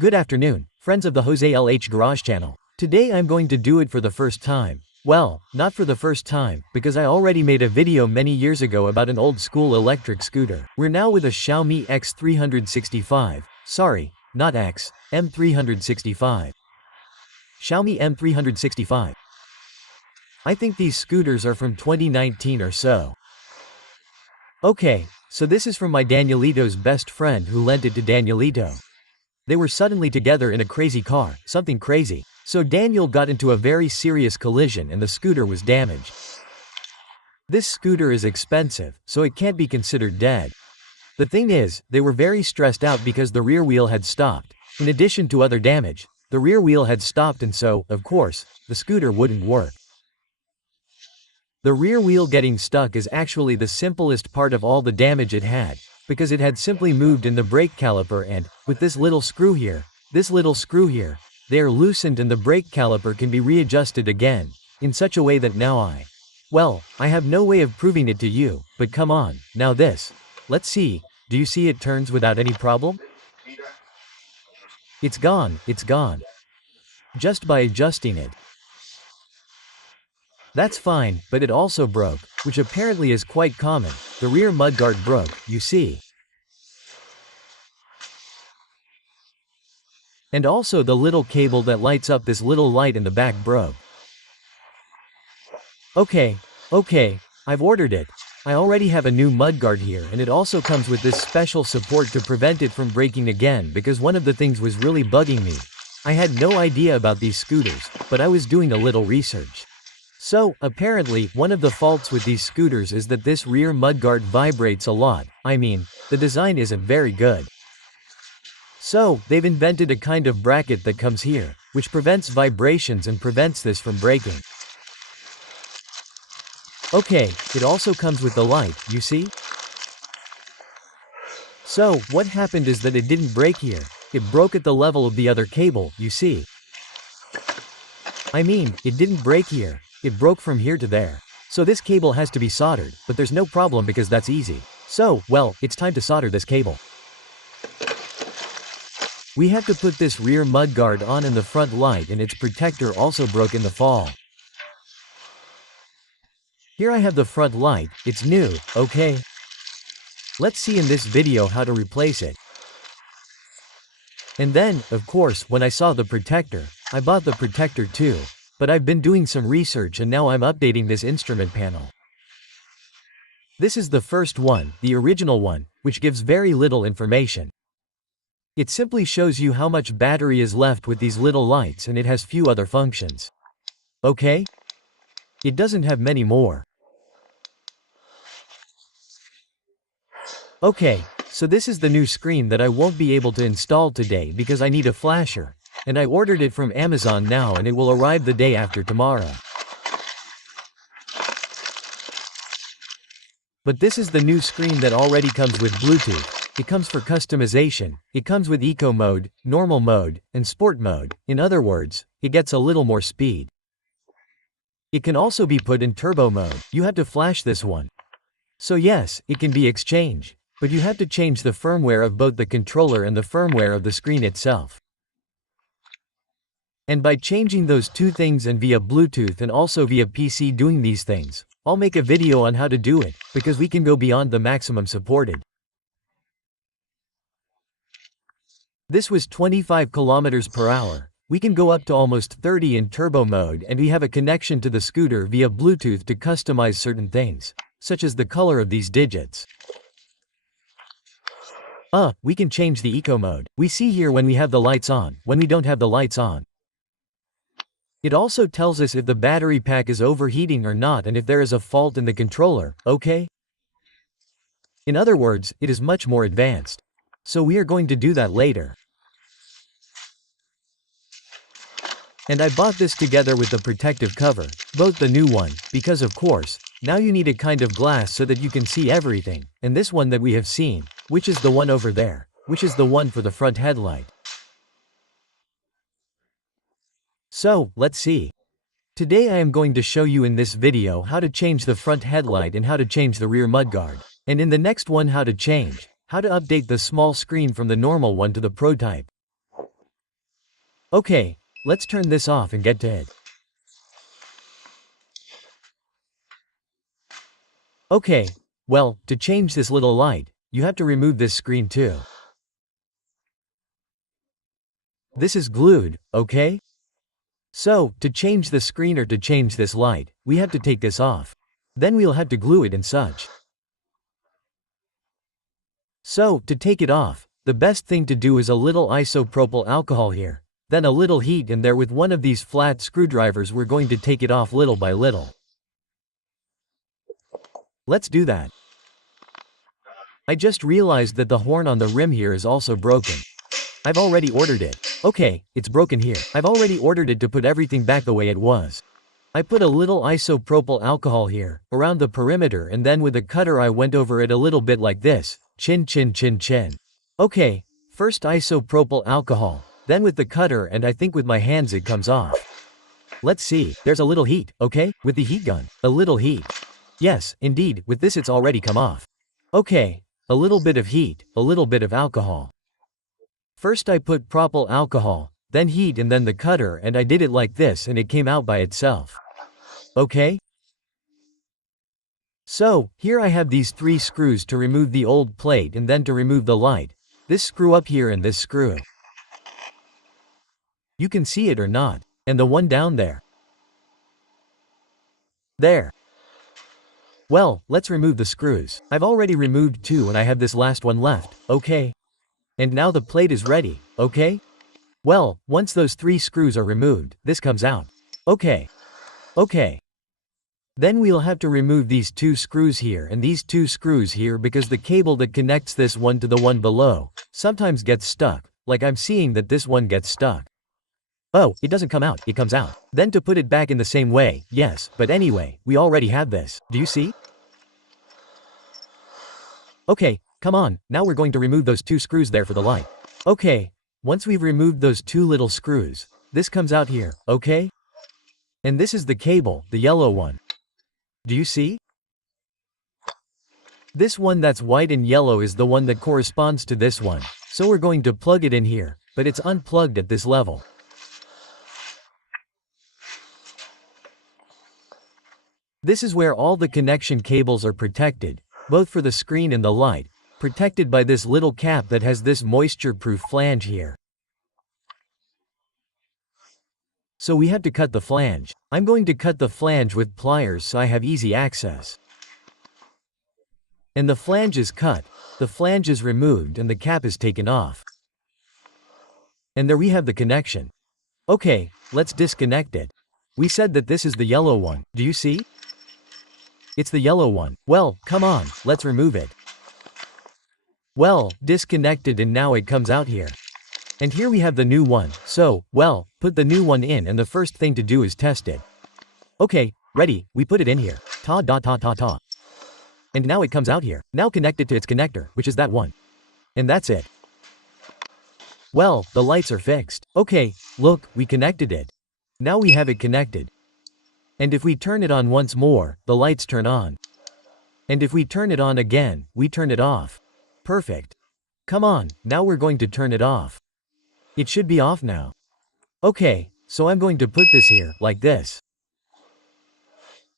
Good afternoon, friends of the Jose LH Garage channel. Today I'm going to do it for the first time. Well, not for the first time, because I already made a video many years ago about an old school electric scooter. We're now with a Xiaomi X365. Sorry, not X, M365. Xiaomi M365. I think these scooters are from 2019 or so. Okay, so this is from my Danielito's best friend who lent it to Danielito. They were suddenly together in a crazy car, something crazy. So Daniel got into a very serious collision and the scooter was damaged. This scooter is expensive, so it can't be considered dead. The thing is, they were very stressed out because the rear wheel had stopped. In addition to other damage, the rear wheel had stopped and so, of course, the scooter wouldn't work. The rear wheel getting stuck is actually the simplest part of all the damage it had, because it had simply moved in the brake caliper and, with this little screw here, they are loosened and the brake caliper can be readjusted again, in such a way that now I have no way of proving it to you, but come on, now this. Let's see, do you see it turns without any problem? It's gone. Just by adjusting it. That's fine, but it also broke, which apparently is quite common. The rear mudguard broke, you see. And also the little cable that lights up this little light in the back broke. Okay, I've ordered it. I already have a new mudguard here and it also comes with this special support to prevent it from breaking again because one of the things was really bugging me. I had no idea about these scooters, but I was doing a little research. So, apparently, one of the faults with these scooters is that this rear mudguard vibrates a lot. I mean, the design isn't very good. So, they've invented a kind of bracket that comes here, which prevents vibrations and prevents this from breaking. Okay, it also comes with the light, you see? So, what happened is that it didn't break here. It broke at the level of the other cable, you see. I mean, it didn't break here. It broke from here to there. So this cable has to be soldered, but there's no problem because that's easy. So, well, it's time to solder this cable. We have to put this rear mudguard on and the front light and its protector also broke in the fall. Here I have the front light, it's new, okay? Let's see in this video how to replace it. And then, of course, when I saw the protector, I bought the protector too. But I've been doing some research and now I'm updating this instrument panel. This is the first one, the original one, which gives very little information. It simply shows you how much battery is left with these little lights and it has few other functions. Okay? It doesn't have many more. Okay, so this is the new screen that I won't be able to install today because I need a flasher. And I ordered it from Amazon now and it will arrive the day after tomorrow. But this is the new screen that already comes with Bluetooth. It comes for customization. It comes with Eco mode, Normal mode, and Sport mode. In other words, it gets a little more speed. It can also be put in Turbo mode. You have to flash this one. So yes, it can be exchanged. But you have to change the firmware of both the controller and the firmware of the screen itself. And by changing those two things and via Bluetooth and also via PC doing these things, I'll make a video on how to do it, because we can go beyond the maximum supported. This was 25 kilometers per hour. We can go up to almost 30 in turbo mode and we have a connection to the scooter via Bluetooth to customize certain things, such as the color of these digits. We can change the Eco mode. We see here when we have the lights on, when we don't have the lights on. It also tells us if the battery pack is overheating or not and if there is a fault in the controller, okay? In other words, it is much more advanced. So we are going to do that later. And I bought this together with the protective cover, both the new one, because of course, now you need a kind of glass so that you can see everything, and this one that we have seen, which is the one over there, which is the one for the front headlight. So, let's see. Today I am going to show you in this video how to change the front headlight and how to change the rear mudguard. And in the next one how to update the small screen from the normal one to the Pro type. Okay, let's turn this off and get to it. Okay, well, to change this little light, you have to remove this screen too. This is glued, okay? So, to change the screen or to change this light, we have to take this off. Then we'll have to glue it and such. So, to take it off, the best thing to do is a little isopropyl alcohol here. Then a little heat, and there with one of these flat screwdrivers we're going to take it off little by little. Let's do that. I just realized that the horn on the rim here is also broken. I've already ordered it. Okay, it's broken here. I've already ordered it to put everything back the way it was. I put a little isopropyl alcohol here, around the perimeter, and then with a cutter I went over it a little bit like this. Chin chin chin chin. Okay, first isopropyl alcohol, then with the cutter, and I think with my hands it comes off. Let's see, there's a little heat, okay? With the heat gun, a little heat. Yes, indeed, with this it's already come off. Okay, a little bit of heat, a little bit of alcohol. First I put propyl alcohol, then heat, and then the cutter, and I did it like this and it came out by itself. Okay? So, here I have these 3 screws to remove the old plate and then to remove the light. This screw up here and this screw. You can see it or not. And the one down there. There. Well, let's remove the screws. I've already removed 2 and I have this last one left, okay? And now the plate is ready, okay? Well, once those 3 screws are removed, this comes out. Okay. Okay. Then we'll have to remove these 2 screws here and these 2 screws here because the cable that connects this one to the one below sometimes gets stuck, like I'm seeing that this one gets stuck. Oh, it doesn't come out, it comes out. Then to put it back in the same way, yes, but anyway, we already have this. Do you see? Okay, come on, now we're going to remove those 2 screws there for the light. Okay, once we've removed those 2 little screws, this comes out here, okay? And this is the cable, the yellow one. Do you see? This one that's white and yellow is the one that corresponds to this one, so we're going to plug it in here, but it's unplugged at this level. This is where all the connection cables are protected, both for the screen and the light, protected by this little cap that has this moisture-proof flange here. So we have to cut the flange. I'm going to cut the flange with pliers so I have easy access. And the flange is cut, the flange is removed, and the cap is taken off. And there we have the connection. Okay, let's disconnect it. We said that this is the yellow one, do you see? It's the yellow one. Well, come on, let's remove it. Well, disconnected, and now it comes out here. And here we have the new one, so, well, put the new one in and the first thing to do is test it. Okay, ready, we put it in here. Ta-da-ta-ta-ta. And now it comes out here. Now connect it to its connector, which is that one. And that's it. Well, the lights are fixed. Okay, look, we connected it. Now we have it connected. And if we turn it on once more, the lights turn on. And if we turn it on again, we turn it off. Perfect. Come on, now we're going to turn it off. It should be off now. Okay, so I'm going to put this here, like this.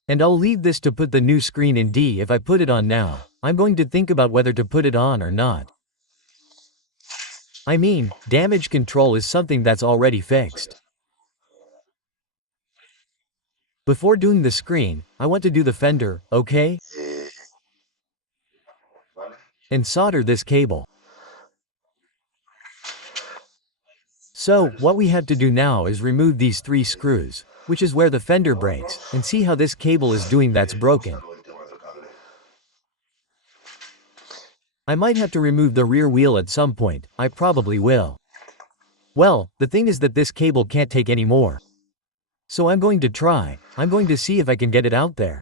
And I'll leave this to put the new screen in D. If I put it on now, I'm going to think about whether to put it on or not. I mean, damage control is something that's already fixed. Before doing the screen, I want to do the fender, okay? And solder this cable. So, what we have to do now is remove these 3 screws, which is where the fender breaks, and see how this cable is doing that's broken. I might have to remove the rear wheel at some point, I probably will. Well, the thing is that this cable can't take any more. So I'm going to try, I'm going to see if I can get it out there.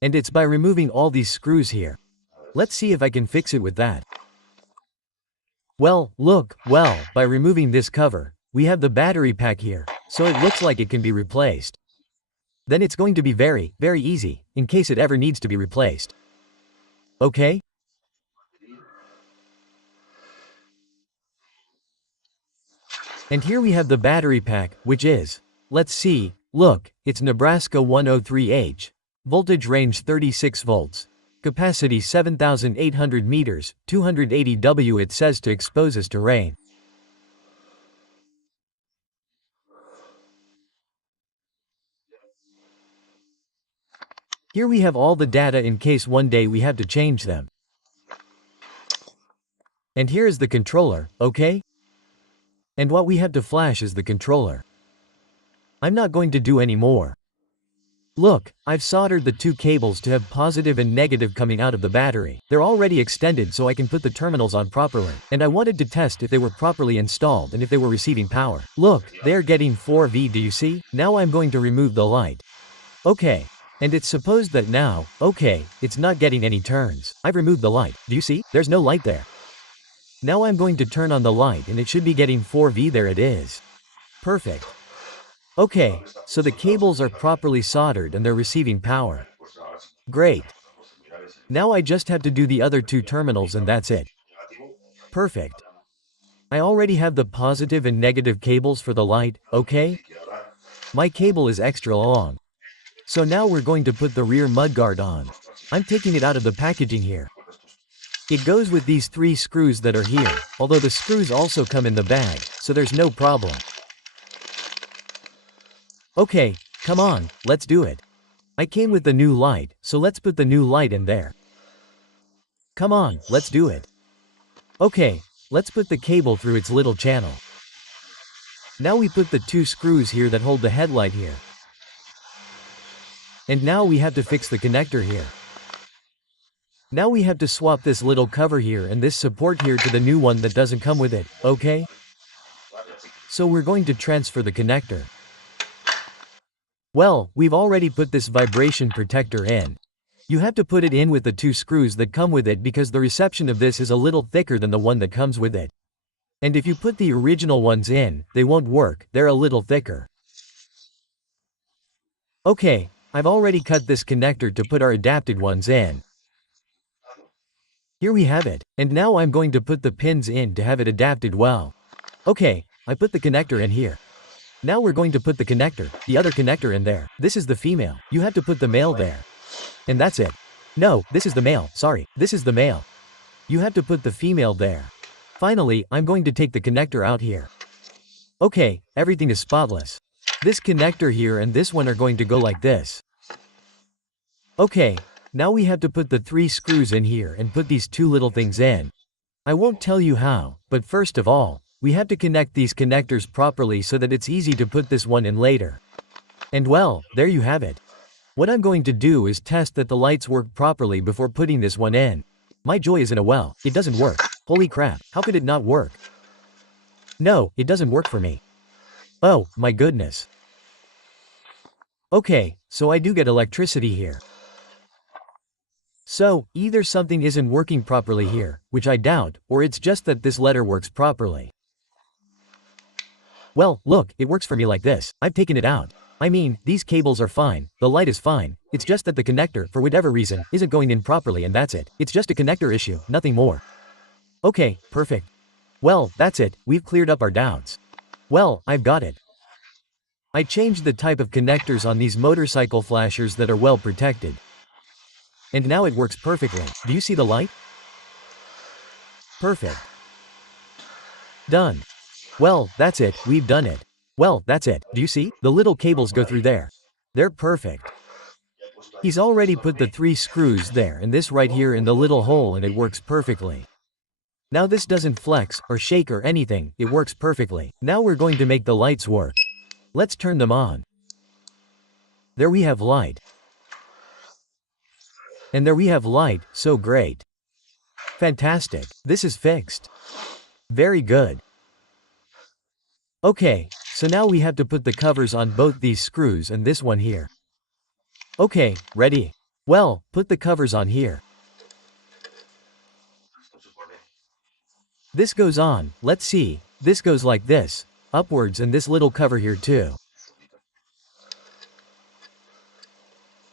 And it's by removing all these screws here. Let's see if I can fix it with that. Well, look, well, by removing this cover, we have the battery pack here, so it looks like it can be replaced. Then it's going to be very, very easy, in case it ever needs to be replaced. Okay? And here we have the battery pack, which is, let's see, look, it's Nebraska 103H. Voltage range 36 volts. Capacity 7,800 meters, 280 W. It says to expose us to rain. Here we have all the data in case one day we have to change them. And here is the controller, okay? And what we have to flash is the controller. I'm not going to do any more. Look, I've soldered the two cables to have positive and negative coming out of the battery. They're already extended so I can put the terminals on properly. And I wanted to test if they were properly installed and if they were receiving power. Look, they're getting 4V, do you see? Now I'm going to remove the light. Okay. And it's supposed that now, okay, it's not getting any turns. I've removed the light. Do you see? There's no light there. Now I'm going to turn on the light and it should be getting 4V. There it is. Perfect. Okay, so the cables are properly soldered and they're receiving power. Great. Now I just have to do the other two terminals and that's it. Perfect. I already have the positive and negative cables for the light, okay? My cable is extra long. So now we're going to put the rear mudguard on. I'm taking it out of the packaging here. It goes with these 3 screws that are here, although the screws also come in the bag, so there's no problem. Okay, come on, let's do it. I came with the new light, so let's put the new light in there. Come on, let's do it. Okay, let's put the cable through its little channel. Now we put the 2 screws here that hold the headlight here. And now we have to fix the connector here. Now we have to swap this little cover here and this support here to the new one that doesn't come with it, okay? So we're going to transfer the connector. Well, we've already put this vibration protector in. You have to put it in with the 2 screws that come with it because the reception of this is a little thicker than the one that comes with it. And if you put the original ones in, they won't work, they're a little thicker. Okay. I've already cut this connector to put our adapted ones in. Here we have it, and now I'm going to put the pins in to have it adapted well. Okay, I put the connector in here. Now we're going to put the other connector in there. This is the female. You have to put the male there. And that's it. No, this is the male, sorry, this is the male. You have to put the female there. Finally, I'm going to take the connector out here. Okay, everything is spotless. This connector here and this one are going to go like this. Okay, now we have to put the 3 screws in here and put these 2 little things in. I won't tell you how, but first of all, we have to connect these connectors properly so that it's easy to put this one in later. And well, there you have it. What I'm going to do is test that the lights work properly before putting this one in. My joy is in a well, it doesn't work. Holy crap, how could it not work? No, it doesn't work for me. Oh, my goodness. Okay, so I do get electricity here. So, either something isn't working properly here, which I doubt, or it's just that this letter works properly. Well, look, it works for me like this. I've taken it out. I mean, these cables are fine, the light is fine, it's just that the connector, for whatever reason, isn't going in properly and that's it. It's just a connector issue, nothing more. Okay, perfect. Well, that's it, we've cleared up our doubts. Well, I've got it. I changed the type of connectors on these motorcycle flashers that are well protected. And now it works perfectly. Do you see the light? Perfect. Done. Well, that's it, we've done it. Well, that's it, do you see? The little cables go through there. They're perfect. He's already put the 3 screws there and this right here in the little hole and it works perfectly. Now this doesn't flex or shake or anything, it works perfectly. Now we're going to make the lights work. Let's turn them on. There we have light. And there we have light, so great. Fantastic, this is fixed. Very good. Okay, so now we have to put the covers on both these screws and this one here. Okay, ready? Well, put the covers on here. This goes on, let's see, this goes like this, upwards and this little cover here too.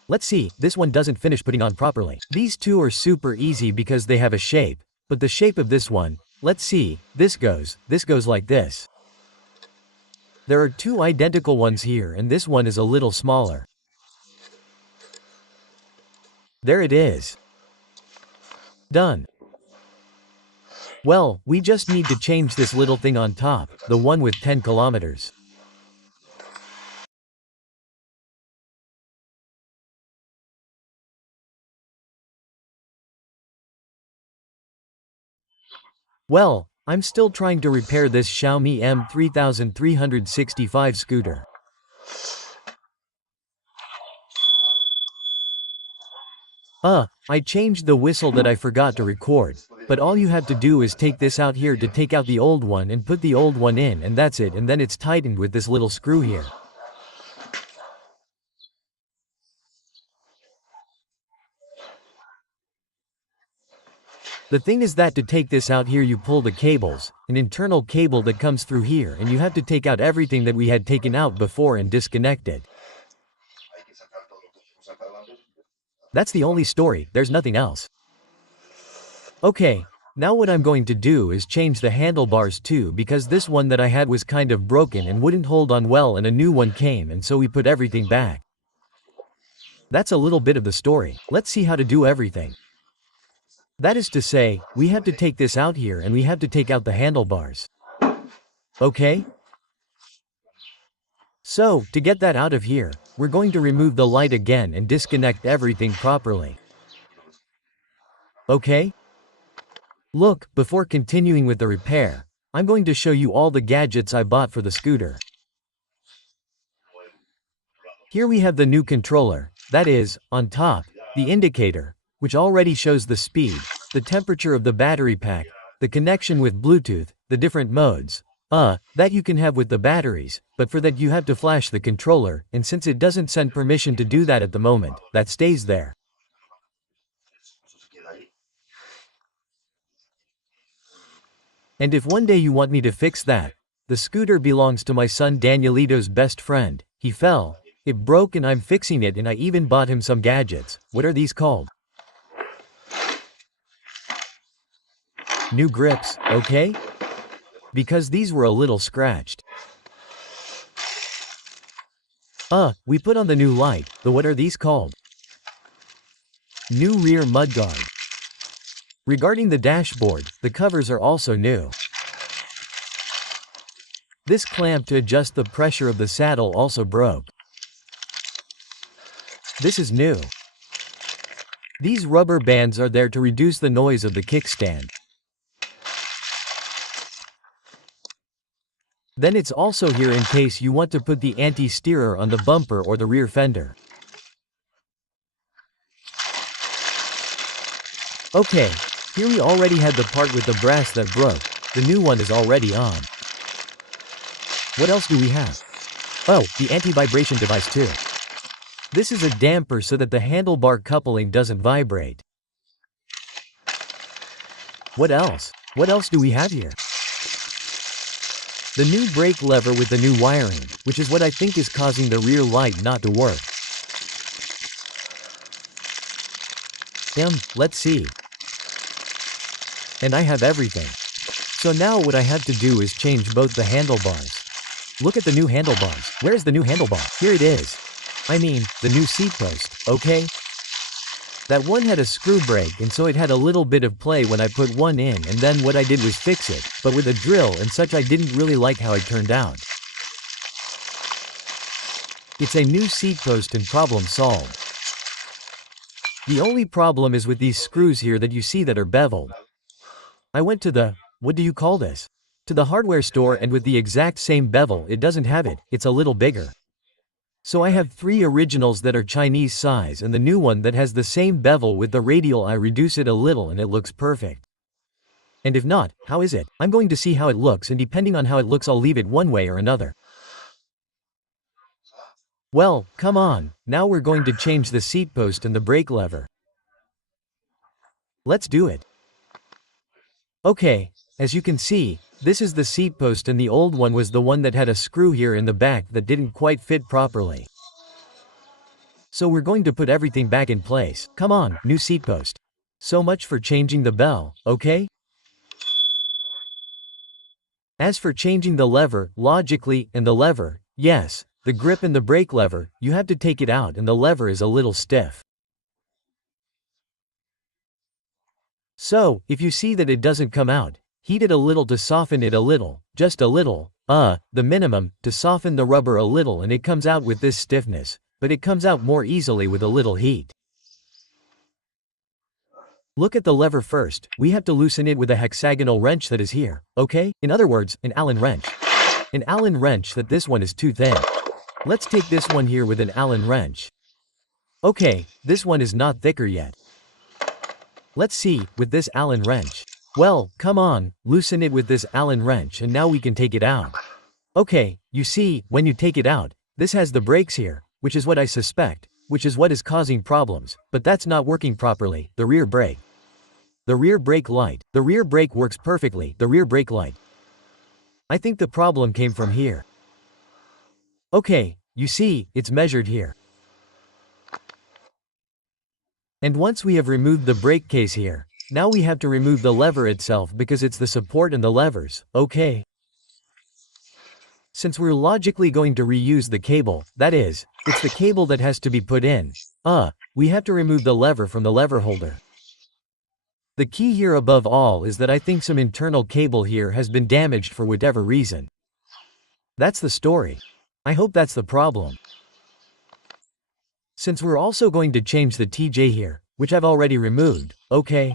Let's see, this one doesn't finish putting on properly. These 2 are super easy because they have a shape, but the shape of this one, let's see, this goes like this. There are two identical ones here and this one is a little smaller. There it is. Done. Well, we just need to change this little thing on top, the one with 10 kilometers. Well, I'm still trying to repair this XIAOMI M365 scooter. I changed the whistle that I forgot to record, but all you have to do is take this out here to take out the old one and put the old one in and that's it, and then it's tightened with this little screw here. The thing is that to take this out here you pull the cables, an internal cable that comes through here, and you have to take out everything that we had taken out before and disconnect it. That's the only story, there's nothing else. Okay, now what I'm going to do is change the handlebars too, because this one that I had was kind of broken and wouldn't hold on well and a new one came, and so we put everything back. That's a little bit of the story. Let's see how to do everything. That is to say, we have to take this out here and we have to take out the handlebars. Okay? So, to get that out of here, we're going to remove the light again and disconnect everything properly. Okay? Look, before continuing with the repair, I'm going to show you all the gadgets I bought for the scooter. Here we have the new controller, that is, on top, the indicator, which already shows the speed, the temperature of the battery pack, the connection with Bluetooth, the different modes, that you can have with the batteries, but for that you have to flash the controller, and since it doesn't send permission to do that at the moment, that stays there. And if one day you want me to fix that, the scooter belongs to my son Danielito's best friend. He fell, it broke and I'm fixing it, and I even bought him some gadgets. What are these called? New grips, okay? Because these were a little scratched. We put on the new light, what are these called? New rear mudguard. Regarding the dashboard, the covers are also new. This clamp to adjust the pressure of the saddle also broke. This is new. These rubber bands are there to reduce the noise of the kickstand. Then it's also here in case you want to put the anti-steerer on the bumper or the rear fender. Okay, here we already had the part with the brass that broke. The new one is already on. What else do we have? Oh, the anti-vibration device too. This is a damper so that the handlebar coupling doesn't vibrate. What else? What else do we have here? The new brake lever with the new wiring, which is what I think is causing the rear light not to work. Let's see. And I have everything. So now what I have to do is change both the handlebars. Look at the new handlebars. Where is the new handlebar? Here it is. I mean, the new seat post, okay? That one had a screw brake and so it had a little bit of play when I put one in, and then what I did was fix it, but with a drill and such I didn't really like how it turned out. It's a new seat post and problem solved. The only problem is with these screws here that you see that are beveled. I went to the, what do you call this? To the hardware store, and with the exact same bevel it doesn't have it, it's a little bigger. So I have 3 originals that are Chinese size and the new one that has the same bevel with the radial. I reduce it a little and it looks perfect. And if not, how is it? I'm going to see how it looks, and depending on how it looks I'll leave it one way or another. Well, come on, now we're going to change the seat post and the brake lever. Let's do it. Okay, as you can see, this is the seat post and the old one was the one that had a screw here in the back that didn't quite fit properly. So we're going to put everything back in place. Come on, new seat post. So much for changing the bell, okay? As for changing the lever, logically, and the lever, yes, the grip and the brake lever, you have to take it out and the lever is a little stiff. So, if you see that it doesn't come out, heat it a little to soften it a little, just a little, the minimum, to soften the rubber a little and it comes out with this stiffness, but it comes out more easily with a little heat. Look at the lever first, we have to loosen it with a hexagonal wrench that is here, okay? In other words, an Allen wrench. An Allen wrench that this one is too thin. Let's take this one here with an Allen wrench. Okay, this one is not thicker yet. Let's see, with this Allen wrench. Well, come on, loosen it with this Allen wrench and now we can take it out. Okay, you see, when you take it out, this has the brakes here, which is what I suspect, which is what is causing problems, but that's not working properly, the rear brake. The rear brake light. The rear brake works perfectly, the rear brake light. I think the problem came from here. Okay, you see, it's measured here. And once we have removed the brake case here, now we have to remove the lever itself because it's the support and the levers, okay? Since we're logically going to reuse the cable, that is, it's the cable that has to be put in, we have to remove the lever from the lever holder. The key here above all is that I think some internal cable here has been damaged for whatever reason. That's the story. I hope that's the problem. Since we're also going to change the TJ here, which I've already removed, okay?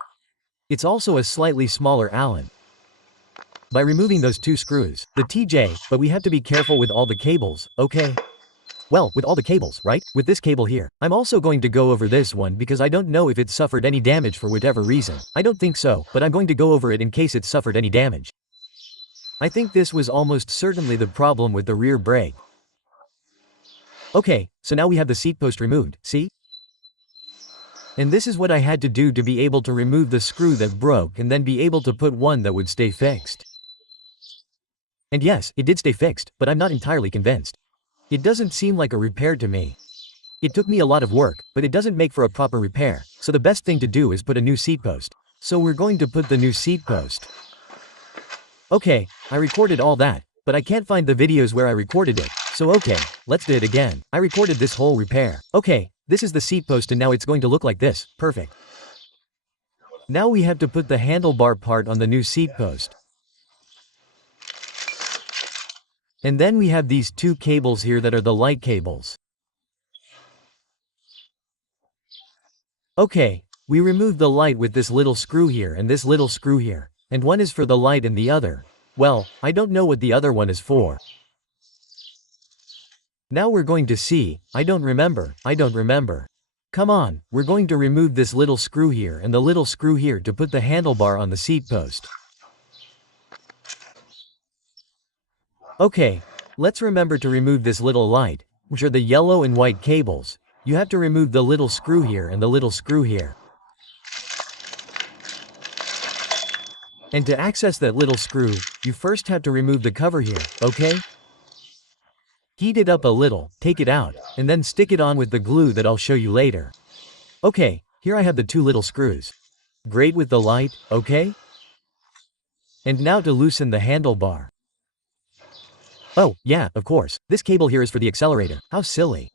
It's also a slightly smaller Allen. By removing those two screws, the TJ, but we have to be careful with all the cables, okay? Well, with all the cables, right? With this cable here, I'm also going to go over this one because I don't know if it suffered any damage for whatever reason. I don't think so, but I'm going to go over it in case it suffered any damage. I think this was almost certainly the problem with the rear brake. Okay, so now we have the seat post removed, see? And this is what I had to do to be able to remove the screw that broke and then be able to put one that would stay fixed. And yes, it did stay fixed, but I'm not entirely convinced. It doesn't seem like a repair to me. It took me a lot of work, but it doesn't make for a proper repair, so the best thing to do is put a new seat post. So we're going to put the new seat post. Okay, I recorded all that, but I can't find the videos where I recorded it, so okay, let's do it again. I recorded this whole repair. Okay, this is the seat post and now it's going to look like this, perfect. Now we have to put the handlebar part on the new seat post. And then we have these two cables here that are the light cables. Okay, we remove the light with this little screw here and this little screw here, and one is for the light and the other, well, I don't know what the other one is for. Now we're going to see, I don't remember. Come on, we're going to remove this little screw here and the little screw here to put the handlebar on the seat post. Okay, let's remember to remove this little light, which are the yellow and white cables. You have to remove the little screw here and the little screw here. And to access that little screw, you first have to remove the cover here, okay? Heat it up a little, take it out, and then stick it on with the glue that I'll show you later. Okay, here I have the two little screws. Great with the light, okay? And now to loosen the handlebar. Oh, yeah, of course, this cable here is for the accelerator, how silly.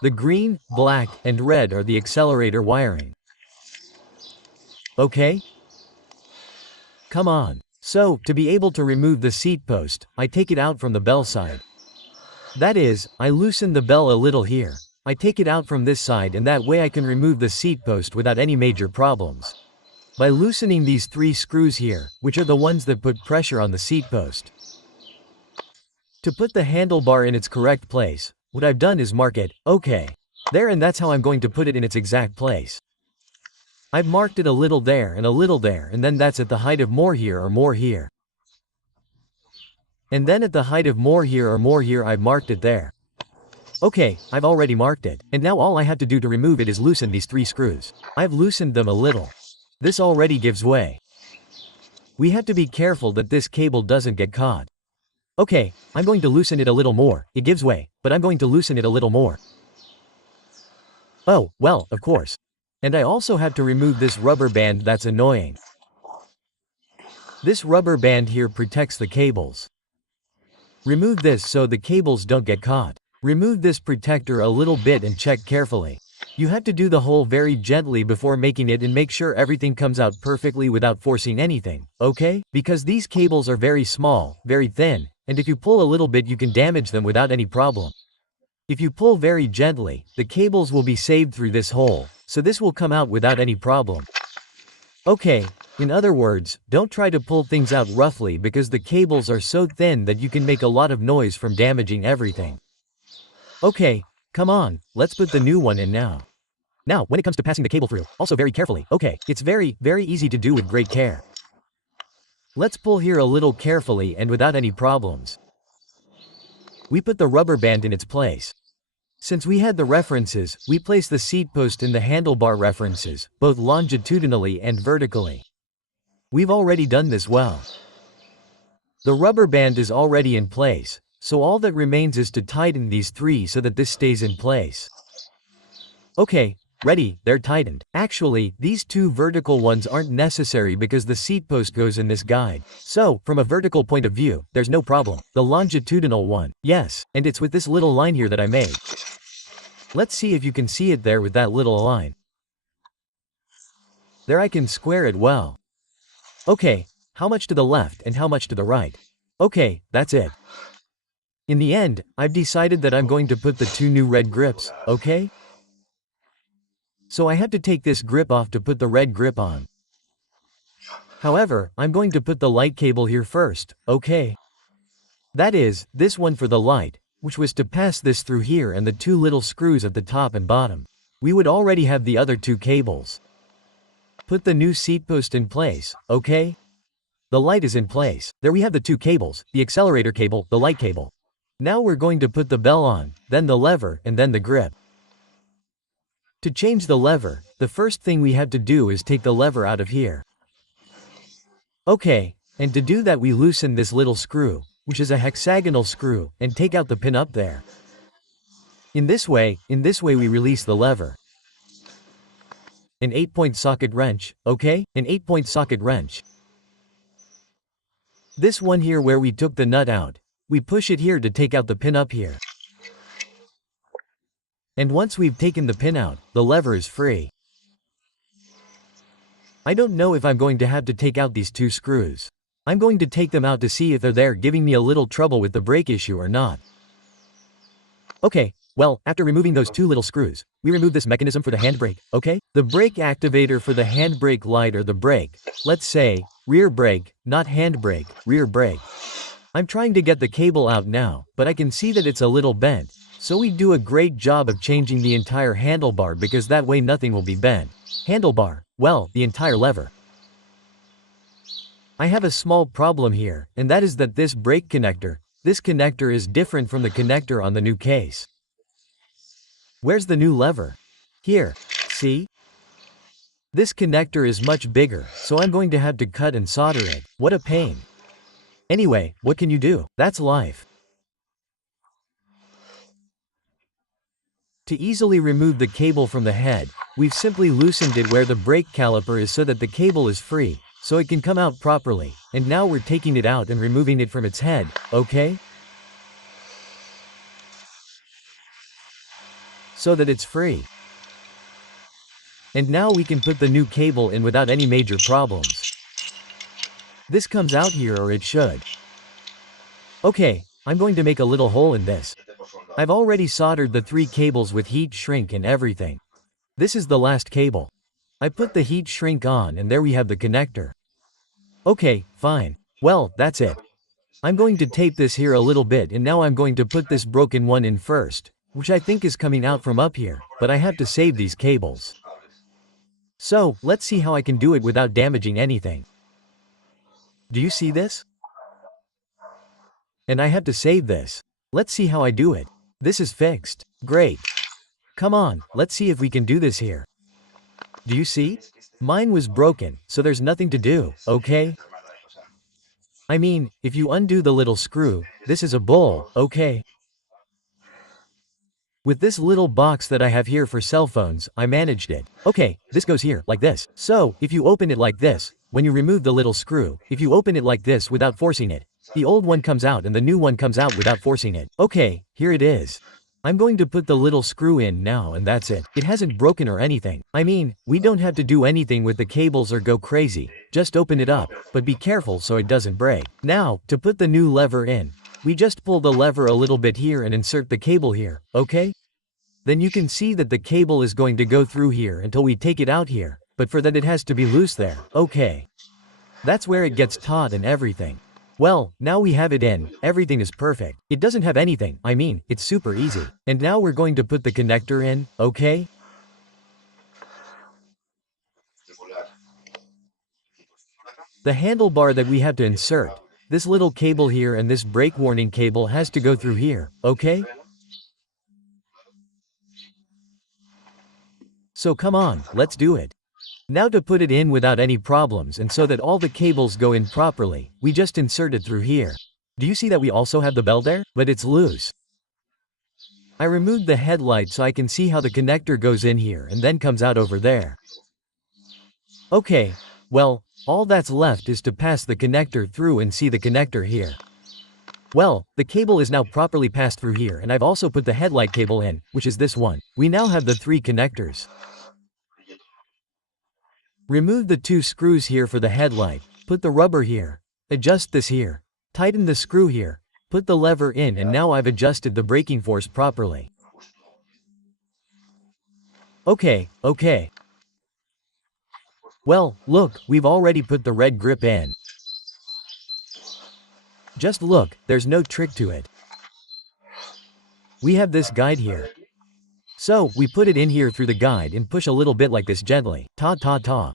The green, black, and red are the accelerator wiring. Okay? Come on. So, to be able to remove the seat post, I take it out from the bell side. That is, I loosen the bell a little here. I take it out from this side and that way I can remove the seat post without any major problems. By loosening these three screws here, which are the ones that put pressure on the seat post. To put the handlebar in its correct place, what I've done is mark it, okay. There, and that's how I'm going to put it in its exact place. I've marked it a little there and then that's at the height of more here or more here. And then at the height of more here or more here I've marked it there. Okay, I've already marked it, and now all I have to do to remove it is loosen these three screws. I've loosened them a little. This already gives way. We have to be careful that this cable doesn't get caught. Okay, I'm going to loosen it a little more. It gives way, but I'm going to loosen it a little more. Oh, well, of course. And I also have to remove this rubber band that's annoying. This rubber band here protects the cables. Remove this so the cables don't get caught. Remove this protector a little bit and check carefully. You have to do the hole very gently before making it and make sure everything comes out perfectly without forcing anything, okay? Because these cables are very small, very thin, and if you pull a little bit you can damage them without any problem. If you pull very gently, the cables will be saved through this hole, so this will come out without any problem. Okay, in other words, don't try to pull things out roughly because the cables are so thin that you can make a lot of noise from damaging everything. Okay, come on, let's put the new one in now. Now, when it comes to passing the cable through, also very carefully, okay, it's very easy to do with great care. Let's pull here a little carefully and without any problems. We put the rubber band in its place. Since we had the references, we place the seat post in the handlebar references, both longitudinally and vertically. We've already done this well. The rubber band is already in place, so all that remains is to tighten these three so that this stays in place. Okay, ready, they're tightened. Actually, these two vertical ones aren't necessary because the seat post goes in this guide. So, from a vertical point of view, there's no problem. The longitudinal one, yes, and it's with this little line here that I made. Let's see if you can see it there with that little line. There I can square it well. Okay, how much to the left and how much to the right? Okay, that's it. In the end, I've decided that I'm going to put the two new red grips, okay? So I have to take this grip off to put the red grip on. However, I'm going to put the light cable here first, okay? That is, this one for the light, which was to pass this through here and the two little screws at the top and bottom. We would already have the other two cables. Put the new seat post in place, okay? The light is in place. There we have the two cables, the accelerator cable, the light cable. Now we're going to put the bell on, then the lever, and then the grip. To change the lever, the first thing we have to do is take the lever out of here. Okay, and to do that we loosen this little screw, which is a hexagonal screw, and take out the pin up there. In this way we release the lever. An 8-point socket wrench, okay? An 8-point socket wrench. This one here where we took the nut out, we push it here to take out the pin up here. And once we've taken the pin out, the lever is free. I don't know if I'm going to have to take out these two screws. I'm going to take them out to see if they're there giving me a little trouble with the brake issue or not. Okay, well, after removing those two little screws, we remove this mechanism for the handbrake, okay? The brake activator for the handbrake light or the brake, let's say, rear brake, not handbrake, rear brake. I'm trying to get the cable out now, but I can see that it's a little bent, so we do a great job of changing the entire handlebar because that way nothing will be bent. Handlebar, well, the entire lever. I have a small problem here, and that is that this brake connector, this connector is different from the connector on the new case. Where's the new lever? Here, see? This connector is much bigger, so I'm going to have to cut and solder it. What a pain. Anyway, what can you do? That's life. To easily remove the cable from the head, we've simply loosened it where the brake caliper is so that the cable is free, so it can come out properly, and now we're taking it out and removing it from its head, okay? So that it's free. And now we can put the new cable in without any major problems. This comes out here, or it should. Okay, I'm going to make a little hole in this. I've already soldered the three cables with heat shrink and everything. This is the last cable. I put the heat shrink on and there we have the connector. Okay, fine. Well, that's it. I'm going to tape this here a little bit and now I'm going to put this broken one in first, which I think is coming out from up here, but I have to save these cables. So, let's see how I can do it without damaging anything. Do you see this? And I have to save this. Let's see how I do it. This is fixed. Great. Come on, let's see if we can do this here. Do you see? Mine was broken, so there's nothing to do, okay? I mean, if you undo the little screw, this is a bowl, okay? With this little box that I have here for cell phones, I managed it. Okay, this goes here, like this. So, if you open it like this, when you remove the little screw, if you open it like this without forcing it, the old one comes out and the new one comes out without forcing it. Okay, here it is. I'm going to put the little screw in now and that's it. It hasn't broken or anything. I mean, we don't have to do anything with the cables or go crazy. Just open it up, but be careful so it doesn't break. Now, to put the new lever in, we just pull the lever a little bit here and insert the cable here, okay? Then you can see that the cable is going to go through here until we take it out here, but for that it has to be loose there, okay? That's where it gets taut and everything. Well, now we have it in, everything is perfect. It doesn't have anything, I mean, it's super easy. And now we're going to put the connector in, okay? The handlebar that we have to insert, this little cable here and this brake warning cable has to go through here, okay? So come on, let's do it. Now to put it in without any problems and so that all the cables go in properly, we just insert it through here. Do you see that we also have the bell there? But it's loose. I removed the headlight so I can see how the connector goes in here and then comes out over there. Okay, well, all that's left is to pass the connector through and see the connector here. Well, the cable is now properly passed through here and I've also put the headlight cable in, which is this one. We now have the 3 connectors. Remove the 2 screws here for the headlight, put the rubber here, adjust this here, tighten the screw here, put the lever in and now I've adjusted the braking force properly. Okay. Well, look, we've already put the red grip in. Just look, there's no trick to it. We have this guide here. So, we put it in here through the guide and push a little bit like this gently. Ta.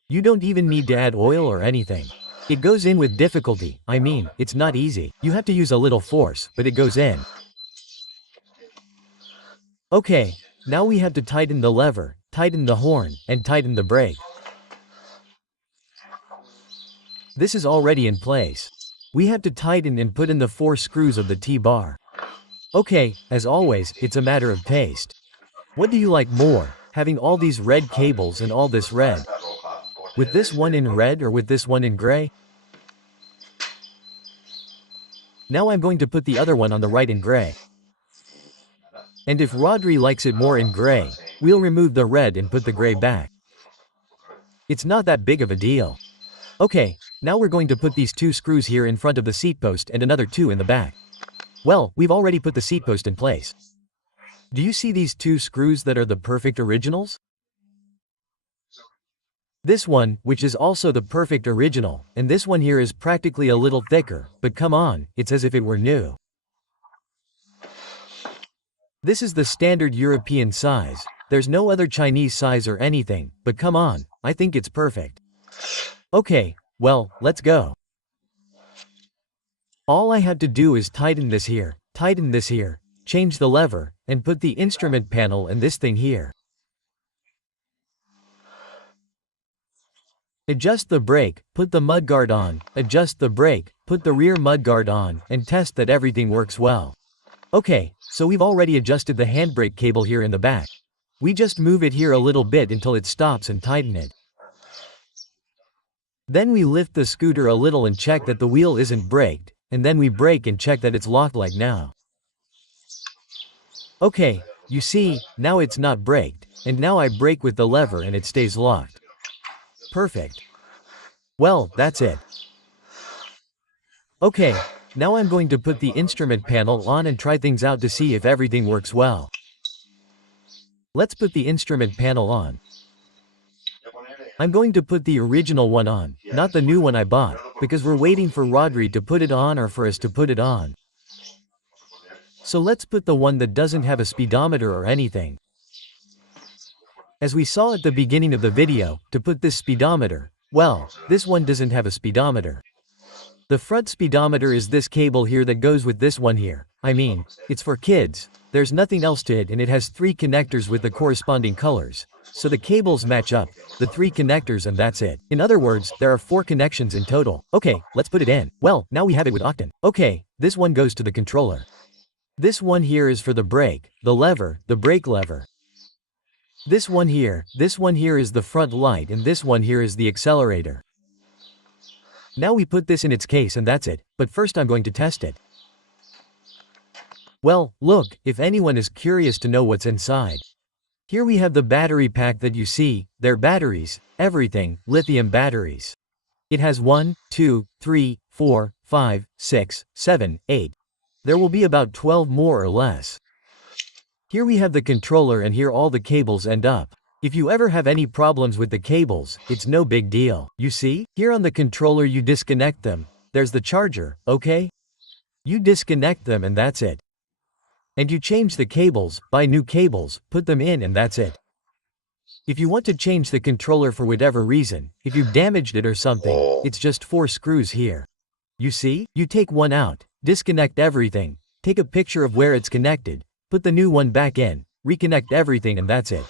You don't even need to add oil or anything. It goes in with difficulty, I mean, it's not easy. You have to use a little force, but it goes in. Okay, now we have to tighten the lever, tighten the horn, and tighten the brake. This is already in place. We have to tighten and put in the 4 screws of the T-bar. Okay, as always, it's a matter of taste. What do you like more, having all these red cables and all this red? With this one in red or with this one in gray? Now I'm going to put the other one on the right in gray. And if Rodri likes it more in gray, we'll remove the red and put the gray back. It's not that big of a deal. Okay, now we're going to put these 2 screws here in front of the seat post and another 2 in the back. Well, we've already put the seat post in place. Do you see these 2 screws that are the perfect originals? This one, which is also the perfect original, and this one here is practically a little thicker, but come on, it's as if it were new. This is the standard European size, there's no other Chinese size or anything, but come on, I think it's perfect. Okay, well, let's go. All I have to do is tighten this here, change the lever, and put the instrument panel and this thing here. Adjust the brake, put the mudguard on, adjust the brake, put the rear mudguard on, and test that everything works well. Okay, so we've already adjusted the handbrake cable here in the back. We just move it here a little bit until it stops and tighten it. Then we lift the scooter a little and check that the wheel isn't braked, and then we brake and check that it's locked like now. Okay, you see, now it's not braked, and now I brake with the lever and it stays locked. Perfect. Well, that's it. Okay, now I'm going to put the instrument panel on and try things out to see if everything works well. Let's put the instrument panel on. I'm going to put the original one on, not the new one I bought, because we're waiting for Rodri to put it on or for us to put it on. So let's put the one that doesn't have a speedometer or anything. As we saw at the beginning of the video, to put this speedometer, well, this one doesn't have a speedometer. The front speedometer is this cable here that goes with this one here. I mean, it's for kids. There's nothing else to it and it has 3 connectors with the corresponding colors. So the cables match up, the 3 connectors and that's it. In other words, there are 4 connections in total. Okay, let's put it in. Well, now we have it with Octane. Okay, this one goes to the controller. This one here is for the brake, the lever, the brake lever. This one here is the front light and this one here is the accelerator. Now we put this in its case and that's it, but first I'm going to test it. Well, look, if anyone is curious to know what's inside. Here we have the battery pack that you see, they're batteries, everything, lithium batteries. It has 1, 2, 3, 4, 5, 6, 7, 8. There will be about 12 more or less. Here we have the controller and here all the cables end up. If you ever have any problems with the cables, it's no big deal. You see, here on the controller you disconnect them, there's the charger, okay? You disconnect them and that's it. And you change the cables, buy new cables, put them in and that's it. If you want to change the controller for whatever reason, if you've damaged it or something, it's just 4 screws here. You see, you take one out, disconnect everything, take a picture of where it's connected, put the new one back in, reconnect everything and that's it.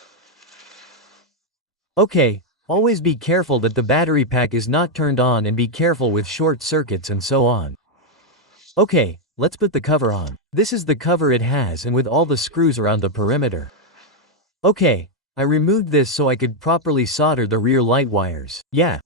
Okay, always be careful that the battery pack is not turned on and be careful with short circuits and so on. Okay, let's put the cover on. This is the cover it has and with all the screws around the perimeter. Okay, I removed this so I could properly solder the rear light wires. Yeah,